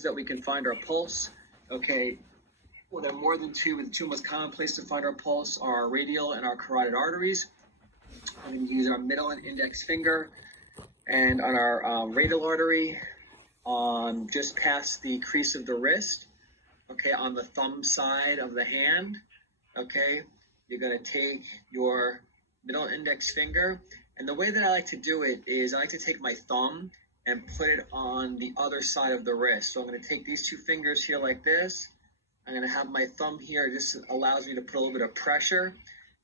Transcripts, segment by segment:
places that we can find our pulse. Okay, well, there are more than two, but the two most common places to find our pulse are our radial and our carotid arteries. I'm going to use our middle and index finger, and on our radial artery, just past the crease of the wrist, okay, on the thumb side of the hand, okay, you're going to take your middle and index finger, and the way that I like to do it is I like to take my thumb and put it on the other side of the wrist. So I'm going to take these two fingers here like this. I'm going to have my thumb here. This allows me to put a little bit of pressure.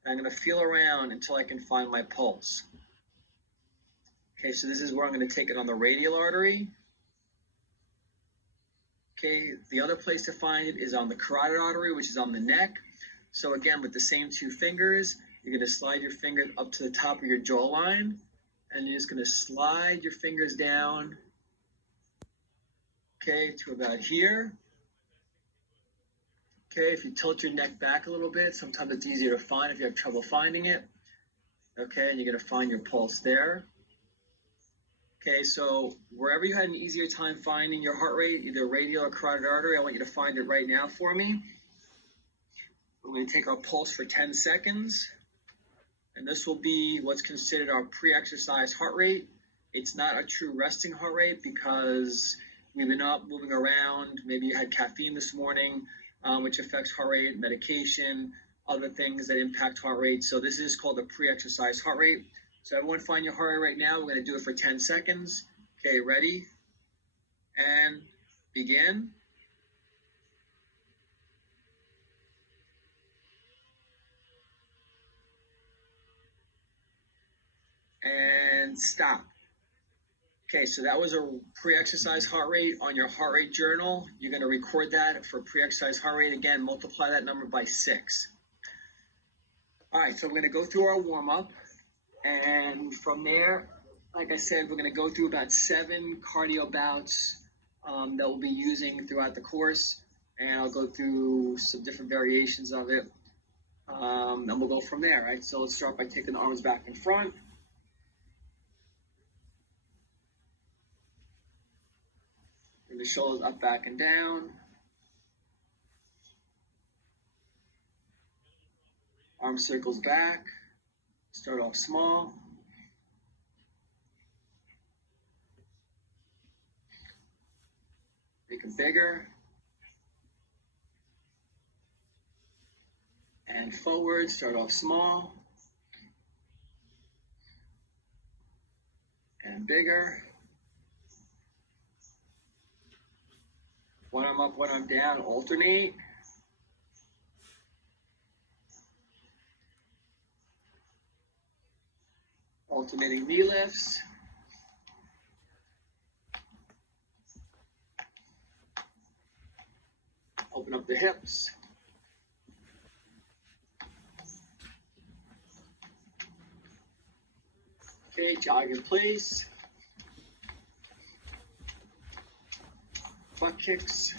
And I'm going to feel around until I can find my pulse. Okay, so this is where I'm going to take it on the radial artery. Okay, the other place to find it is on the carotid artery, which is on the neck. So again, with the same two fingers, you're going to slide your fingers up to the top of your jawline. And you're just going to slide your fingers down, okay, to about here. Okay, if you tilt your neck back a little bit, sometimes it's easier to find if you have trouble finding it. Okay, and you're going to find your pulse there. Okay, so wherever you had an easier time finding your heart rate, either radial or carotid artery, I want you to find it right now for me. We're going to take our pulse for 10 seconds. And this will be what's considered our pre-exercise heart rate. It's not a true resting heart rate because we've been up, moving around. Maybe you had caffeine this morning, which affects heart rate, medication, other things that impact heart rate. So this is called the pre-exercise heart rate. So everyone find your heart rate right now. We're going to do it for 10 seconds. Okay, ready? And begin. And stop. Okay, so that was a pre-exercise heart rate on your heart rate journal. You're going to record that for pre-exercise heart rate. Again, multiply that number by 6. All right, so we're going to go through our warm-up. And from there, like I said, we're going to go through about 7 cardio bouts that we'll be using throughout the course. And I'll go through some different variations of it. And we'll go from there, right? So let's start by taking the arms back in front. Bring the shoulders up, back, and down. Arm circles back. Start off small. Make them bigger. And forward, start off small. And bigger. One arm up, one arm down, alternate. Alternating knee lifts. Open up the hips. Okay, jog in place. Butt kicks.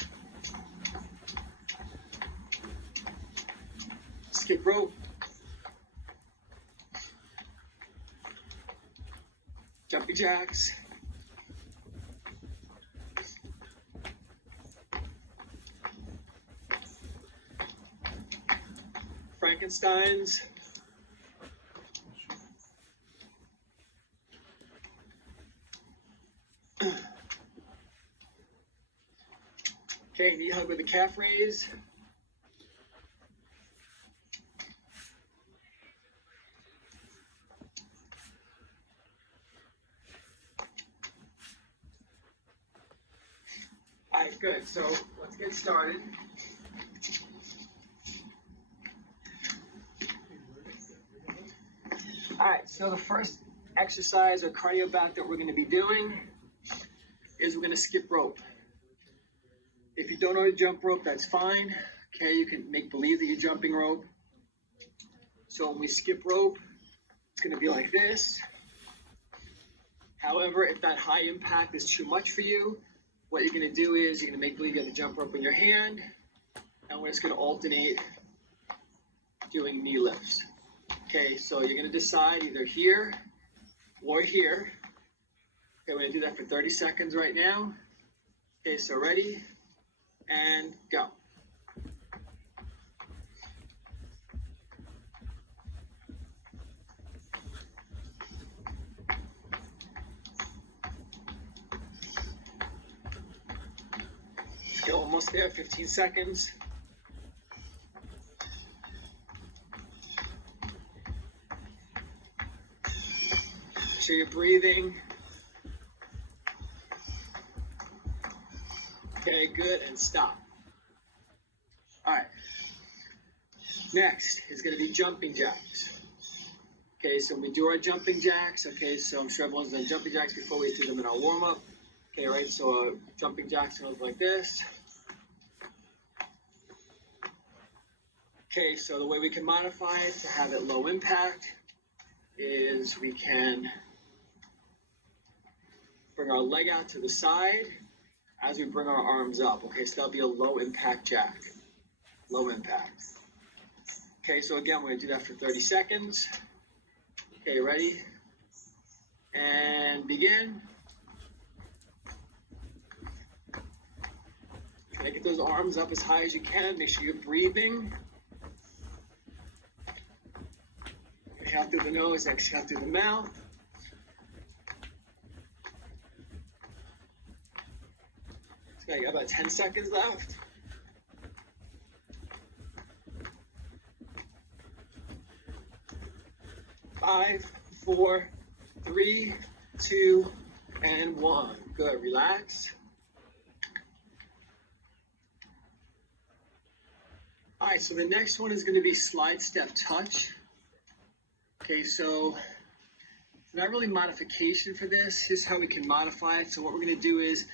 Skip rope. Jumpy jacks. Frankensteins. Okay, knee hug with a calf raise. All right, good. So let's get started. All right, so the first exercise or cardio bout that we're going to be doing is we're going to skip rope. If you don't know how to jump rope, that's fine. Okay, you can make believe that you're jumping rope. So when we skip rope, it's going to be like this. However, if that high impact is too much for you, what you're going to do is you're going to make believe you have the jump rope in your hand, and we're just going to alternate doing knee lifts. Okay, so you're going to decide either here or here. Okay, we're going to do that for 30 seconds right now. Okay, so ready, and go. Let's go, almost there, 15 seconds. Make sure you're breathing. Okay, good, and stop. All right. Next is going to be jumping jacks. Okay, so we do our jumping jacks. Okay, so I'm sure everyone's done jumping jacks before. We do them in our warm-up. Okay, right, so jumping jacks goes like this. Okay, so the way we can modify it to have it low impact is we can bring our leg out to the side as we bring our arms up. Okay, so that'll be a low impact jack. Low impact. Okay, so again, we're gonna do that for 30 seconds. Okay, ready? And begin. Try to get those arms up as high as you can. Make sure you're breathing. Inhale through the nose, exhale through the mouth. Okay, got about 10 seconds left. Five, 4, 3, 2, and 1. Good, relax. All right, so the next one is going to be slide step touch. Okay, so it's not really modification for this. Here's how we can modify it. So what we're going to do is,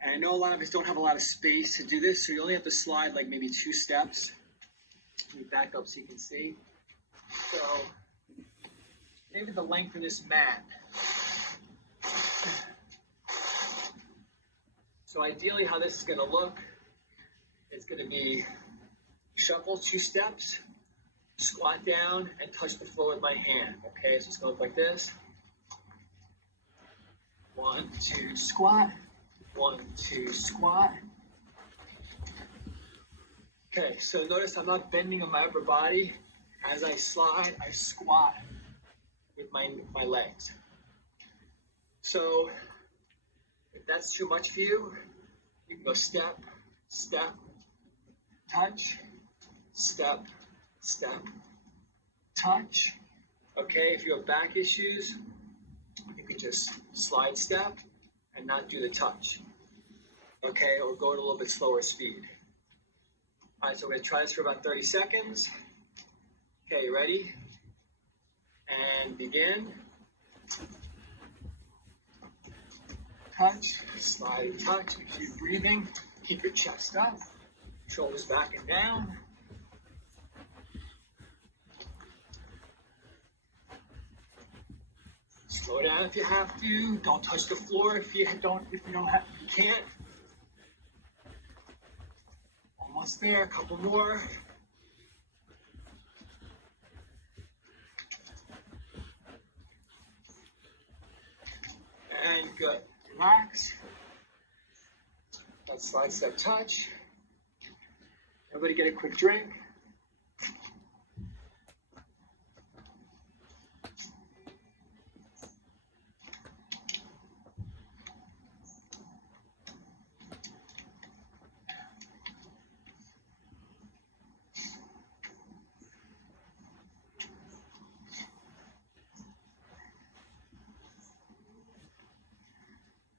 and I know a lot of us don't have a lot of space to do this, so you only have to slide like maybe 2 steps. Let me back up so you can see. So maybe the length of this mat. So ideally how this is going to look, it's going to be shuffle 2 steps, squat down, and touch the floor with my hand. Okay, so it's going to look like this. 1, 2, squat. 1, 2, squat. Okay, so notice I'm not bending on my upper body. As I slide, I squat with my legs. So if that's too much for you, you can go step, step, touch, step, step, touch. Okay, if you have back issues, you can just slide step and not do the touch. Okay, or go at a little bit slower speed. All right, so we're gonna try this for about 30 seconds. Okay, you ready? And begin. Touch, slide and touch. Keep breathing. Keep your chest up. Shoulders back and down. Slow down if you have to. Don't touch the floor if you can't. Almost there. A couple more. And good. Relax. That's slide, step, touch. Everybody get a quick drink.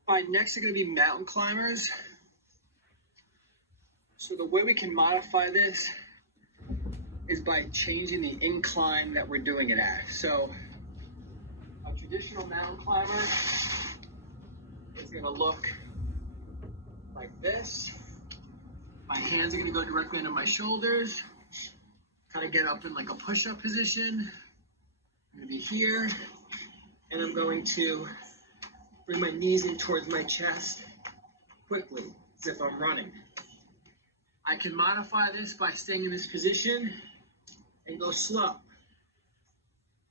All right, next are going to be mountain climbers. So the way we can modify this is by changing the incline that we're doing it at. So a traditional mountain climber is going to look like this. My hands are going to go directly under my shoulders. Kind of get up in like a push-up position. I'm going to be here, and I'm going to bring my knees in towards my chest quickly, as if I'm running. I can modify this by staying in this position and go slow.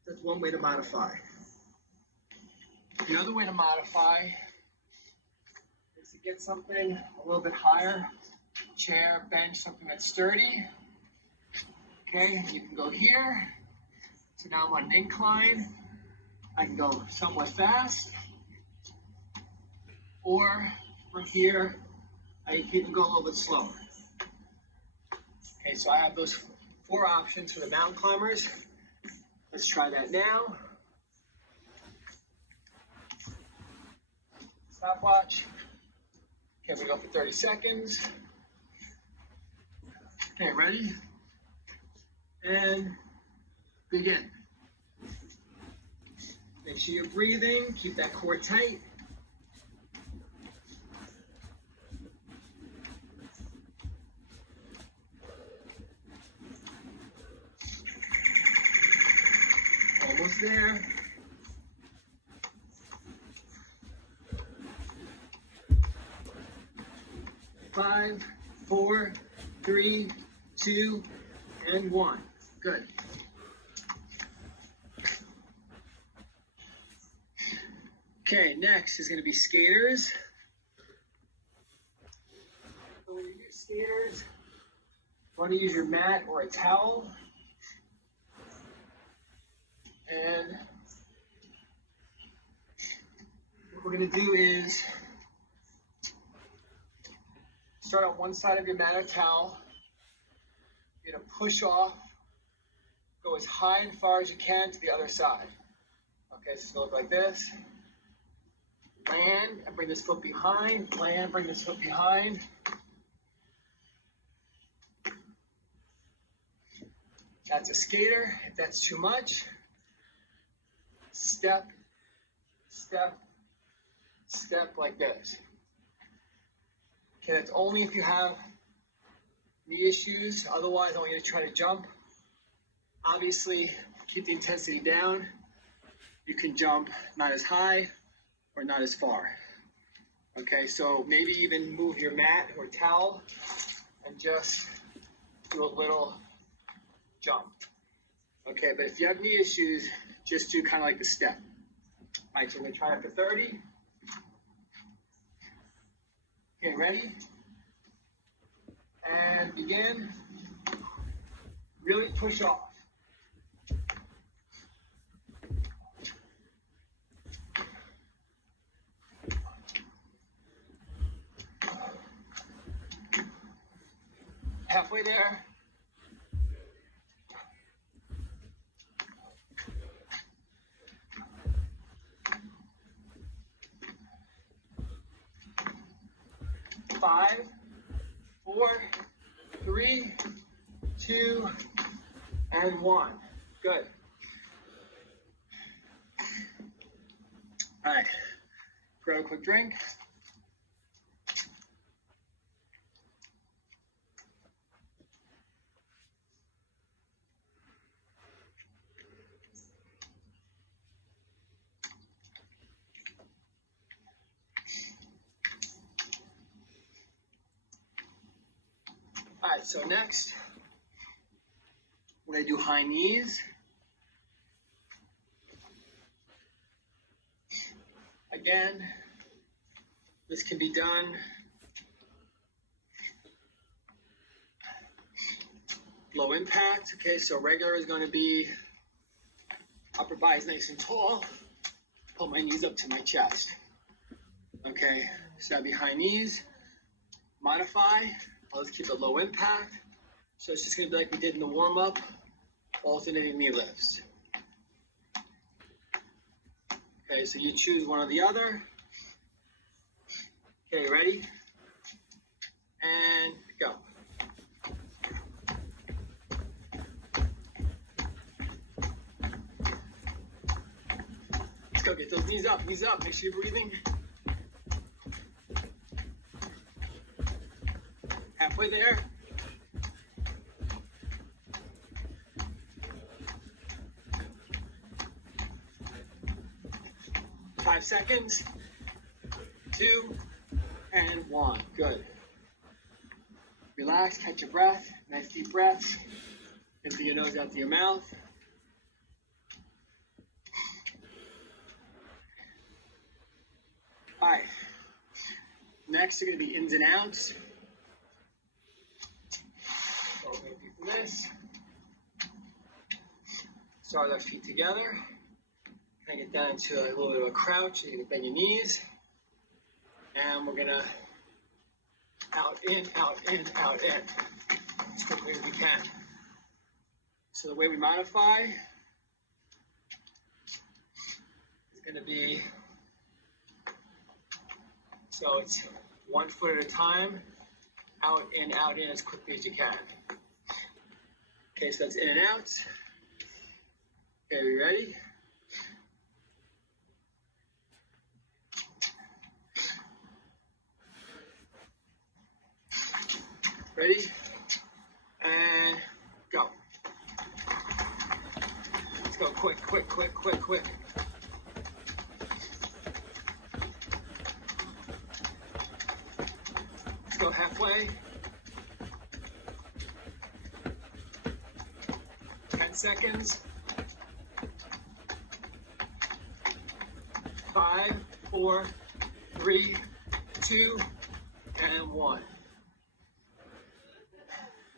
That's one way to modify. The other way to modify is get something a little bit higher. Chair, bench, something that's sturdy. Okay, you can go here. So now I'm on an incline. I can go somewhat fast. Or from here, I can even go a little bit slower. Okay, so I have those 4 options for the mountain climbers. Let's try that now. Stopwatch. Okay, we go for 30 seconds. Okay, ready? And begin. Make sure you're breathing, keep that core tight. Almost there. Five, 4, 3, 2, and 1. Good. Okay, next is going to be skaters. So when you do skaters, you want to use your mat or a towel. And what we're going to do is start on one side of your mat or towel. You're going to push off, go as high and far as you can to the other side. Okay, so it's going to look like this. Land and bring this foot behind. Land, bring this foot behind. That's a skater. If that's too much, step, step, step like this. Okay, that's only if you have knee issues. Otherwise, I want you to try to jump. Obviously, keep the intensity down. You can jump not as high or not as far. Okay, so maybe even move your mat or towel and just do a little jump. Okay, but if you have knee issues, just do kind of like the step. All right, so we're gonna try it for 30. Okay, ready? And begin. Really push off. Halfway there. Five, 4, 3, 2, and 1. Good. All right. Grab a quick drink. All right, so next, we're going to do high knees. Again, this can be done low impact. Okay, so regular is going to be upper body is nice and tall. Pull my knees up to my chest. Okay, so that'd be high knees. Modify. Let's keep it low impact. So it's just going to be like we did in the warm-up, alternating knee lifts. Okay, so you choose one or the other. Okay, ready? And go. Let's go, get those knees up, make sure you're breathing. Halfway there. Five seconds. 2, and 1. Good. Relax, catch your breath. Nice deep breaths. In through your nose, out through your mouth. All right. Next are going to be ins and outs. So we're going to do this. Start our feet together. Kind of get down into a little bit of a crouch. You're going to bend your knees. And we're going to out, in, out, in, out, in. As quickly as we can. So the way we modify is going to be, so it's 1 foot at a time, out, in, as quickly as you can. Okay, so that's in and out. Okay, are you ready? Ready? And go. Let's go quick, quick, quick, quick, quick. Let's go halfway. 10 seconds. 5, 4, 3, 2, and 1.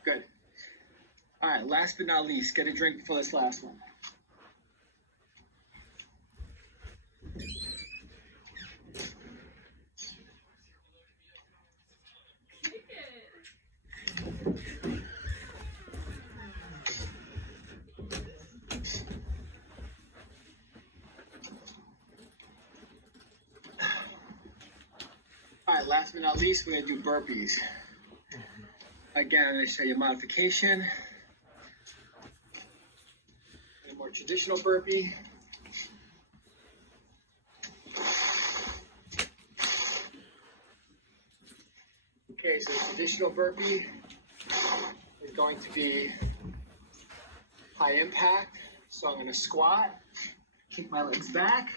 Good. All right, last but not least, get a drink before this last one. All right, last but not least, we're going to do burpees. Again, I'm going to show you a modification. A more traditional burpee. Okay, so the traditional burpee is going to be high impact. So I'm going to squat, kick my legs back,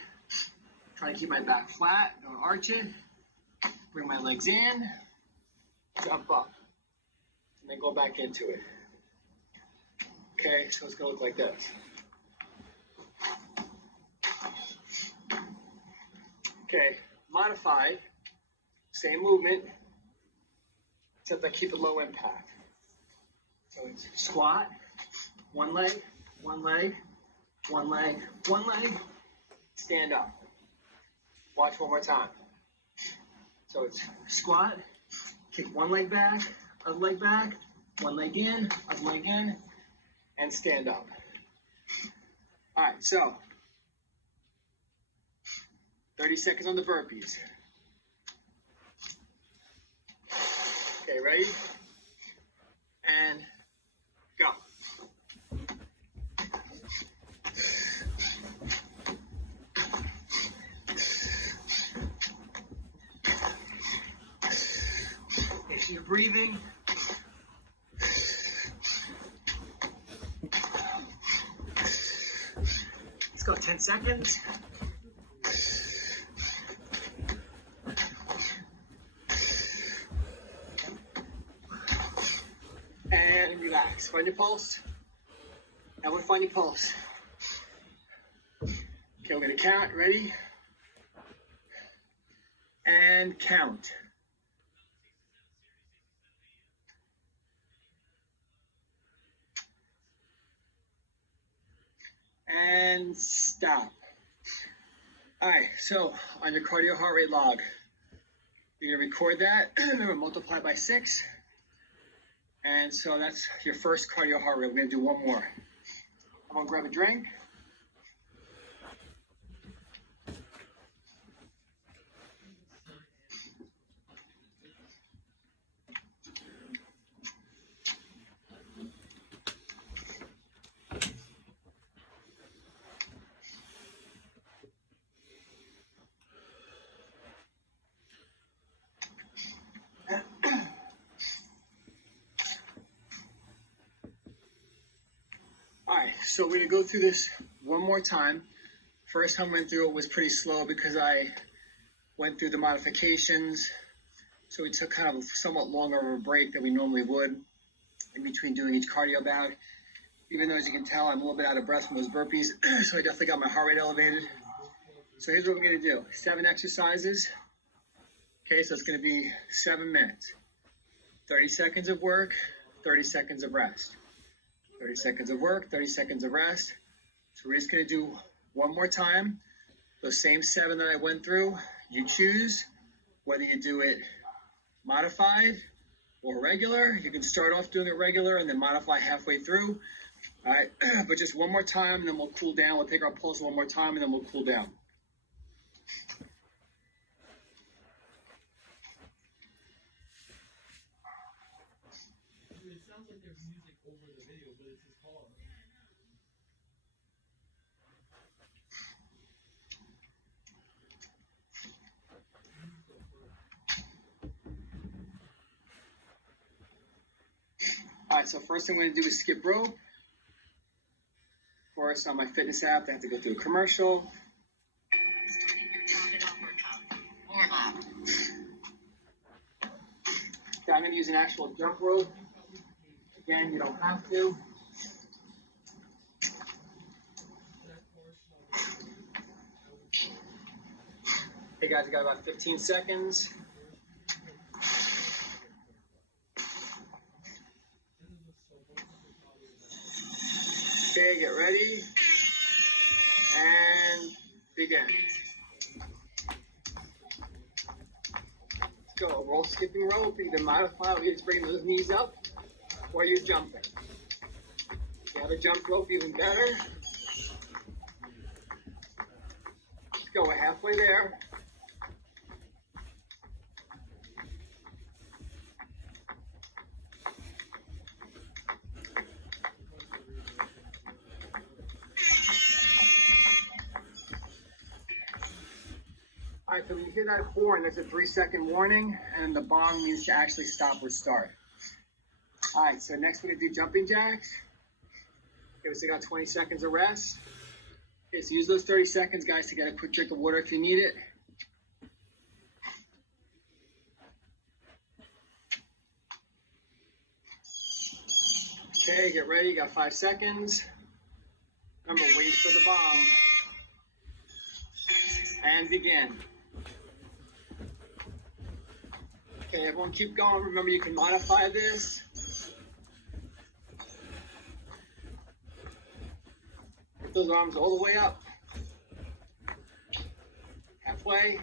try to keep my back flat, don't arch it. Bring my legs in, jump up, and then go back into it. Okay, so it's gonna look like this. Okay, modified, same movement, except I keep it low impact. So it's squat, one leg, one leg, one leg, one leg, stand up. Watch one more time. So it's squat, kick one leg back, other leg back, one leg in, other leg in, and stand up. All right, so 30 seconds on the burpees. Okay, ready? And go. So you're breathing. Let's go 10 seconds. And relax. Find your pulse. Now we'll find your pulse. Okay, we're going to count. Ready? And count. And stop. All right, so on your cardio heart rate log, you're gonna record that. Remember, multiply by 6. And so that's your first cardio heart rate. We're gonna do one more. I'm gonna grab a drink. All right, so we're gonna go through this one more time. First time I went through it was pretty slow because I went through the modifications. So we took kind of a somewhat longer of a break than we normally would in between doing each cardio bout. Even though, as you can tell, I'm a little bit out of breath from those burpees, so I definitely got my heart rate elevated. So here's what we're gonna do. 7 exercises. Okay, so it's going to be 7 minutes. 30 seconds of work, 30 seconds of rest. 30 seconds of work, 30 seconds of rest. So we're just going to do one more time. Those same 7 that I went through, you choose whether you do it modified or regular. You can start off doing it regular and then modify halfway through. All right, but just one more time, and then we'll cool down. We'll take our pulse one more time, and then we'll cool down. It sounds like there's music over the video, but it's his call. All right, so first thing I'm going to do is skip rope. Of course, on my fitness app, I have to go through a commercial. Okay, I'm going to use an actual jump rope. Again, you don't have to. Hey guys, I got about 15 seconds. Okay, get ready. And begin. Let's go. Roll skipping rope. Either modify, or you're just bringing those knees up, or you're jumping. If you have a jump rope, even better. Let's go. We're halfway there. All right, so when you hear that horn, there's a 3-second warning, and the bong means to actually stop or start. All right, so next we're gonna do jumping jacks. Okay, we still got 20 seconds of rest. Okay, so use those 30 seconds, guys, to get a quick drink of water if you need it. Okay, get ready, you got 5 seconds. Remember, wait for the bong. And begin. Okay, everyone keep going. Remember, you can modify this. Get those arms all the way up. Halfway.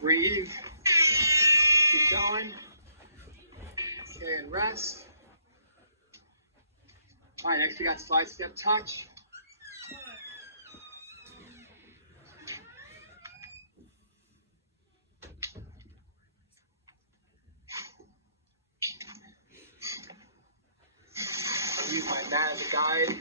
Breathe. Keep going. Okay, and rest. All right, next we got slide step touch. I'll use my mat as a guide.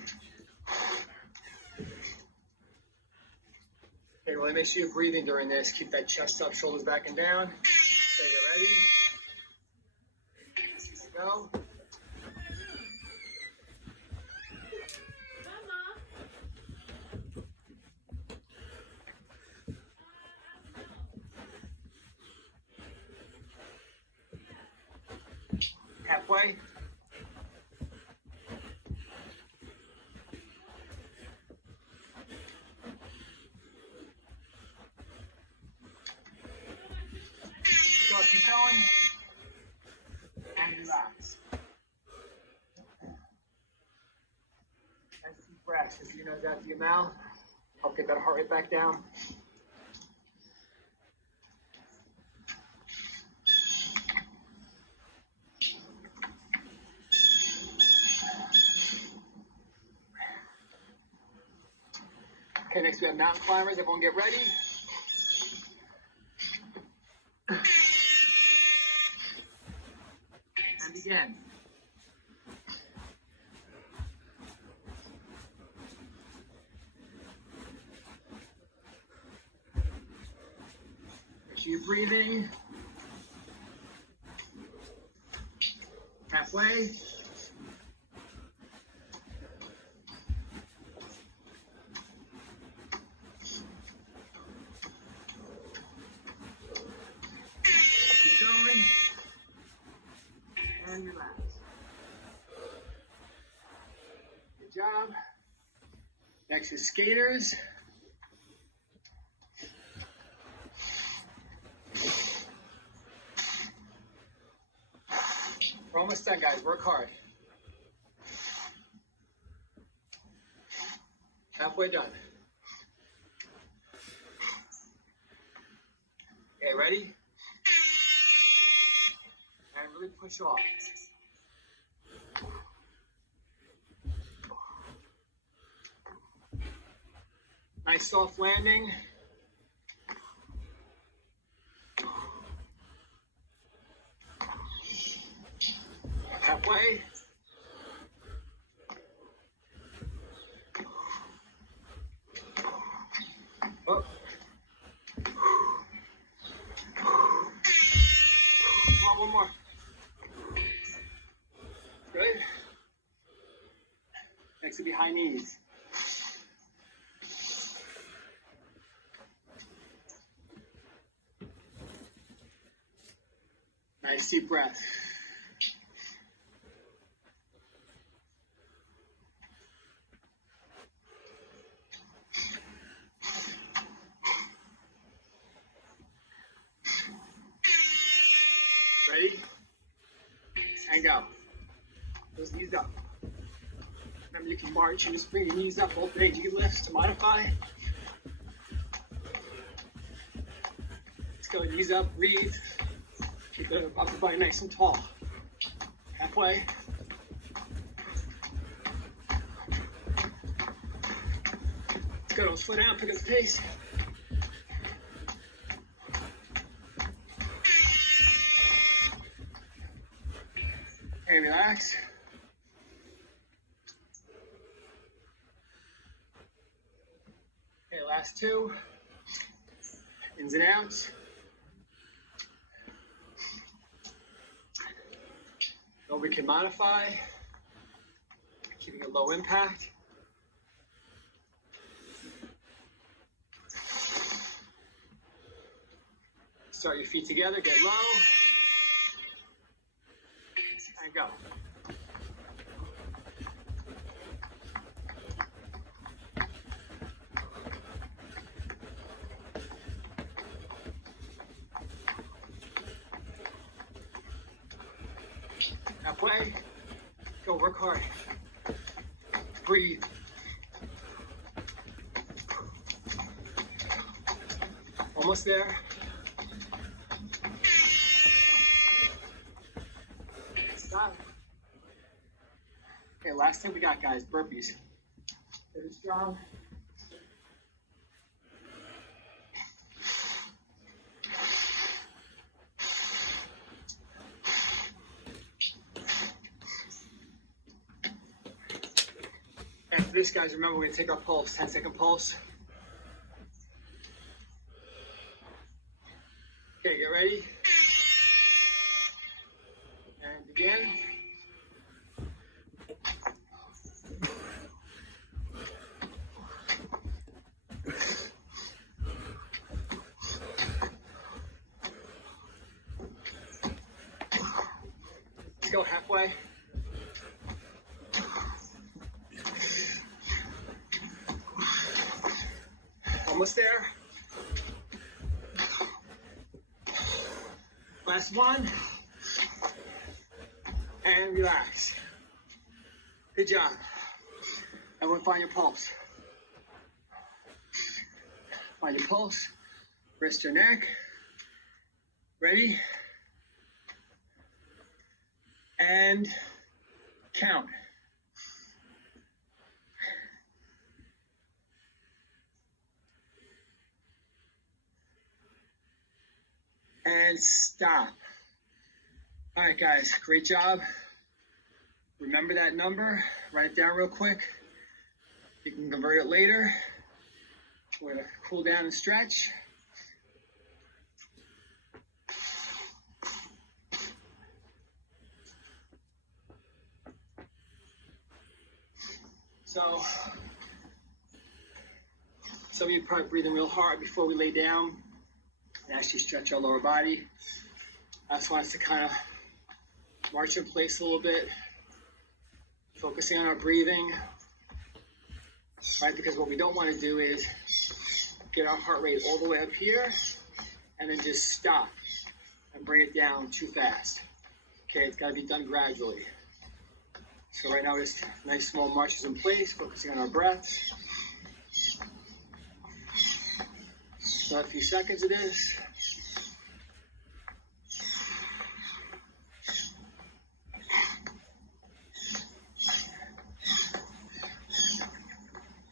Okay, well, make sure you're breathing during this. Keep that chest up, shoulders back and down. Okay, get ready. Go. Halfway. Go, keep going. And relax. Nice deep breaths as your nose out to your mouth. Help get that heart rate back down. Okay, next we have mountain climbers. Everyone get ready. And begin. Make sure you're breathing. Halfway. Keep going. And relax. Next is skaters. We're almost done, guys. Work hard. Halfway done. Okay, ready? And really push off. Nice soft landing. Halfway. Oh. Come on, one more. Good. Next will be high knees. Nice deep breath. Ready? And go. Those knees up. Remember, you can march and just bring your knees up both legs. You can lift to modify. Let's go. Knees up. Breathe. Keep the upper body nice and tall. Halfway. Let's go. Don't slow down. Pick up the pace. Okay, relax. Okay, last two. Ins and outs. Or we can modify, keeping a low impact. Start your feet together, get low, and go. Halfway, go, work hard. Breathe. Almost there. Stop. Okay, last thing we got, guys, burpees. Very strong. After this, guys, remember we're gonna take our pulse, 10-second pulse. Okay, get ready. And begin. Let's go halfway. Almost there. Last one. And relax. Good job. Everyone find your pulse. Find your pulse. Wrist your neck. Ready? And count. And stop. All right, guys, great job. Remember that number, write it down real quick. You can convert it later. We're gonna cool down and stretch. So, some of you probably breathing real hard before we lay down and actually stretch our lower body. I just want us to kind of march in place a little bit, focusing on our breathing. right? Because what we don't want to do is get our heart rate all the way up here and then just stop and bring it down too fast. Okay, it's got to be done gradually. So right now, just nice small marches in place, focusing on our breaths. So a few seconds of this.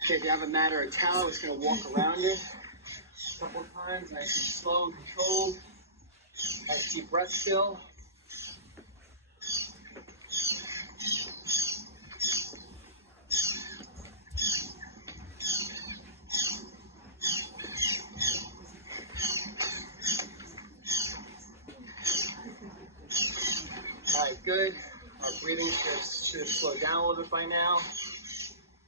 Okay, if you have a mat or a towel, it's going to walk around it a couple of times, nice and slow and controlled. Nice deep breath still. All right, good. Our breathing should have slowed down a little bit by now.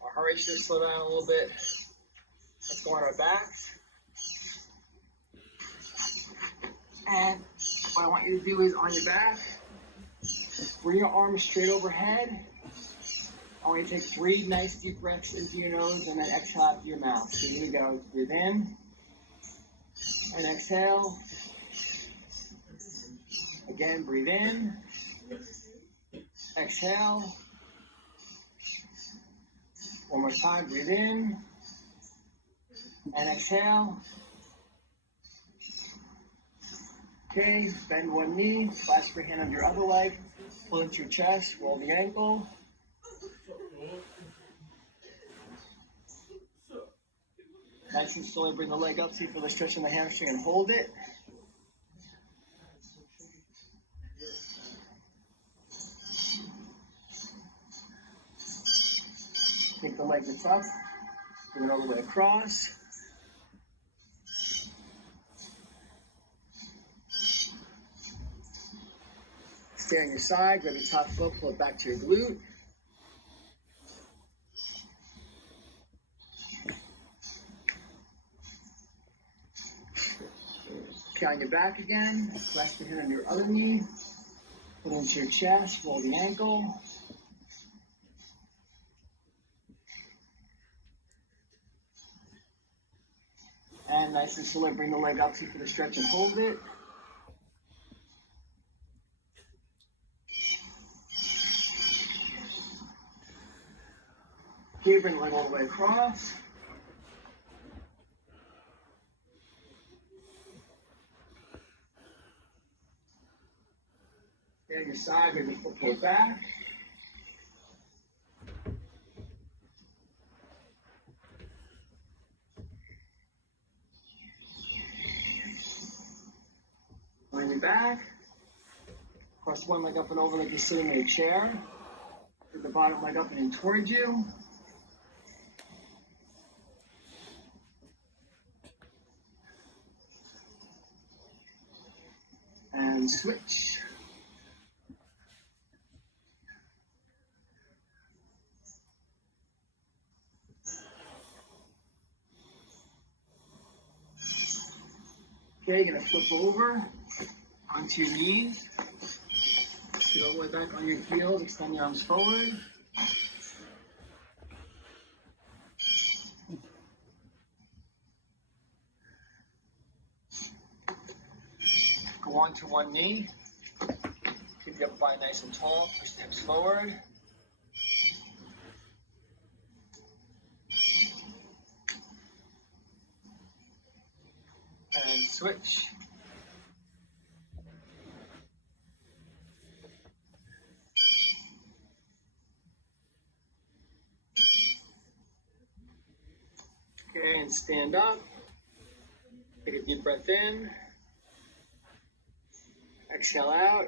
Our heart rate should have slowed down a little bit. Let's go on our backs. And what I want you to do is on your back, bring your arms straight overhead. I want you to take 3 nice deep breaths into your nose and then exhale out through your mouth. So here we go. Breathe in and exhale. Again, breathe in. Exhale. One more time, breathe in and exhale. Okay, bend one knee, clasp your hand under your other leg, pull into your chest, roll the ankle. Nice and slowly bring the leg up, so you feel the stretch in the hamstring and hold it. Take the leg that's up, bring it all the way across. Stay on your side, grab your top foot, pull it back to your glute. Okay, on your back again, rest your hand on your other knee, put it into your chest, roll the ankle. And nice and slowly bring the leg up so you feel the stretch and hold it. Here, bring the leg all the way across. Stay on your side, bring the foot pulled back. On your back. Cross one leg up and over like you're sitting in a chair. Put the bottom leg up and in towards you. And switch. Okay, you're gonna flip over onto your knees. Get all the way back on your heels, extend your arms forward. Go on to one knee. Keep the upper body nice and tall, push the hips forward. And switch. Okay, and stand up. Take a deep breath in. Exhale out.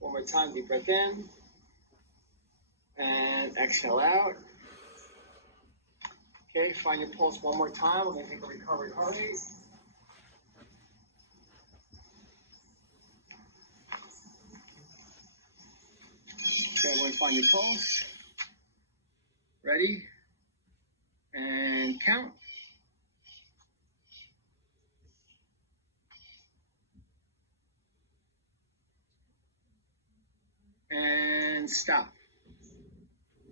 One more time, deep breath in. And exhale out. Okay, find your pulse one more time. We're going to take a recovery heart rate. Okay, everyone find your pulse. Ready? And count. And stop.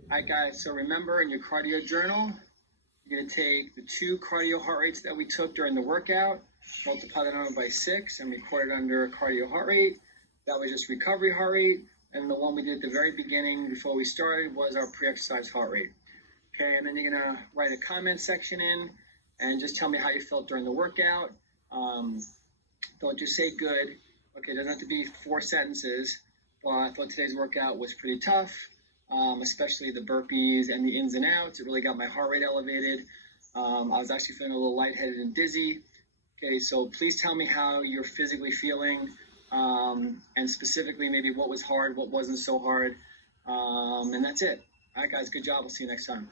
All right, guys, so remember in your cardio journal, you're going to take the 2 cardio heart rates that we took during the workout, multiply that out by 6, and record it under cardio heart rate. That was just recovery heart rate. And the one we did at the very beginning before we started was our pre-exercise heart rate. Okay, and then you're going to write a comment section in and just tell me how you felt during the workout. Don't just say good. Okay, it doesn't have to be 4 sentences, but I thought today's workout was pretty tough, especially the burpees and the ins and outs. It really got my heart rate elevated. I was actually feeling a little lightheaded and dizzy. Okay, so please tell me how you're physically feeling, and specifically maybe what was hard, what wasn't so hard, and that's it. All right, guys, good job. We'll see you next time.